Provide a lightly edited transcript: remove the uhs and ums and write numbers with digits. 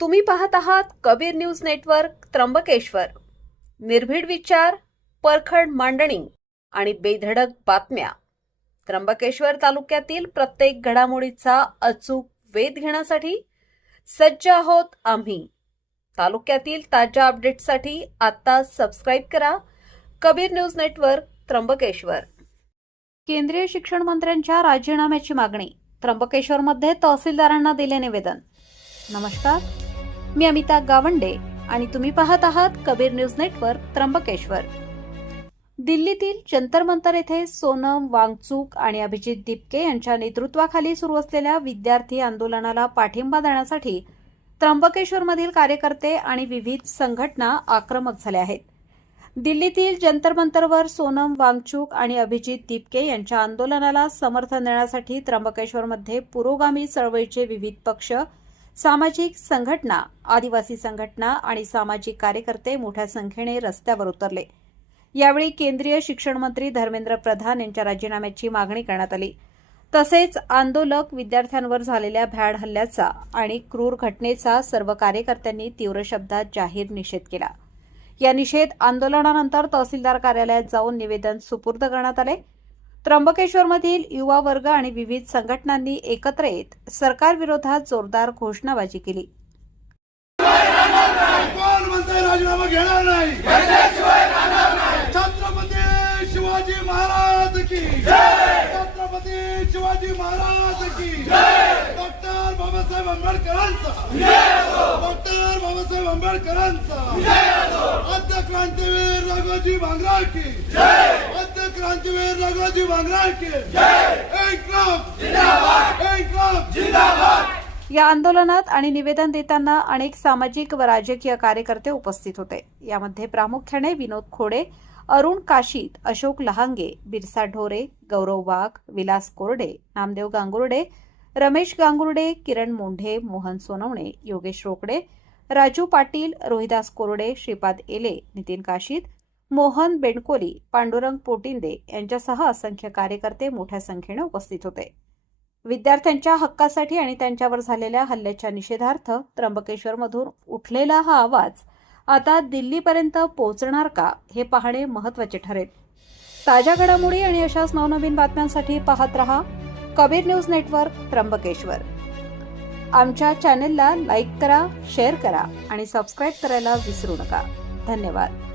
तुम्ही पाहत आहात कबीर न्यूज नेटवर्क त्र्यंबकेश्वर। निर्भीड विचार, परखड मांडणी आणि बेधडक बातम्या। त्र्यंबकेश्वर तालुक्यातील प्रत्येक घडामोडीचा अचूक वेध घेण्यासाठी सज्ज आहोत आम्ही। तालुक्यातील ताज्या अपडेट्ससाठी आता सबस्क्राइब करा कबीर न्यूज नेटवर्क त्र्यंबकेश्वर। केंद्रीय शिक्षण मंत्र्यांच्या राजीनाम्याची मागणी। त्र्यंबकेश्वरमध्ये तहसीलदारांना दिले निवेदन। नमस्कार, मी अमिता गावंडे आणि तुम्ही पाहत आहात कबीर न्यूज नेटवर्क त्र्यंबकेश्वर। दिल्लीतील जंतर मंतर येथे सोनम वांगचुक आणि अभिजित दीपके यांच्या नेतृत्वाखाली सुरू असलेल्या विद्यार्थी आंदोलनाला पाठिंबा देण्यासाठी त्र्यंबकेश्वरमधील कार्यकर्ते आणि विविध संघटना आक्रमक झाल्या आहेत। दिल्लीतील जंतर मंतरवर सोनम वांगचुक आणि अभिजित दीपके यांच्या आंदोलनाला समर्थन देण्यासाठी त्र्यंबकेश्वरमध्ये पुरोगामी चळवळीचे विविध पक्ष, सामाजिक संघटना, आदिवासी संघटना आणि सामाजिक कार्यकर्ते मोठ्या संख्येने रस्त्यावर उतरले। यावेळी केंद्रीय शिक्षण मंत्री धर्मेंद्र प्रधान यांच्या राजीनाम्याची मागणी करण्यात आली। तसेच आंदोलक विद्यार्थ्यांवर झालेल्या भ्याड हल्ल्याचा आणि क्रूर घटनेचा सर्व कार्यकर्त्यांनी तीव्र शब्दात जाहीर निषेध केला। या निषेध आंदोलनानंतर तहसीलदार कार्यालयात जाऊन निवेदन सुपूर्द करण्यात आले। त्र्यंबकेश्वरमधील युवा वर्ग आणि विविध संघटनांनी एकत्र येत सरकार विरोधात जोरदार घोषणाबाजी केली। राजीनामा घेणार नाही, छत्रपती शिवाजी महाराज की जय, छत्रपती शिवाजी महाराज की जय, डॉक्टर बाबासाहेब आंबेडकरांचा डॉक्टर बाबासाहेब आंबेडकरांचा आद्य क्रांतीवीर राघोजी भांगरा की जय, आद्य क्रांतीवीर राघोजी भांगरा की जय, इन्क्लाब जिंदाबाद, इन्क्लाब जिंदाबाद। या आंदोलनात आणि निवेदन देताना अनेक सामाजिक व राजकीय कार्यकर्ते उपस्थित होते। यामध्ये प्रामुख्याने विनोद खोडे, अरुण काशीत, अशोक लहांगे, बिरसा ढोरे, गौरव वाघ, विलास कोरडे, नामदेव गांगुर्डे, रमेश गांगुर्डे, किरण मोंढे, मोहन सोनवणे, योगेश रोकडे, राजू पाटील, रोहिदास कोरडे, श्रीपाद एले, नितीन काशीत, मोहन बेंडकोली, पांडुरंग पोटिंदे यांच्यासह असंख्य कार्यकर्ते मोठ्या संख्येने उपस्थित होते। विद्यार्थ्यांच्या हक्कासाठी आणि त्यांच्यावर झालेल्या हल्ल्याच्या निषेधार्थ त्र्यंबकेश्वरमधून उठलेला हा आवाज आता दिल्लीपर्यंत पोहोचणार का हे पाहणे महत्त्वाचे ठरेल। ताज्या घडामोडी आणि अशाच नवनवीन बातम्यांसाठी पाहत रहा कबीर न्यूज नेटवर्क त्र्यंबकेश्वर। आमच्या चॅनेलला लाईक करा, शेअर करा आणि सबस्क्राईब करायला विसरू नका। धन्यवाद।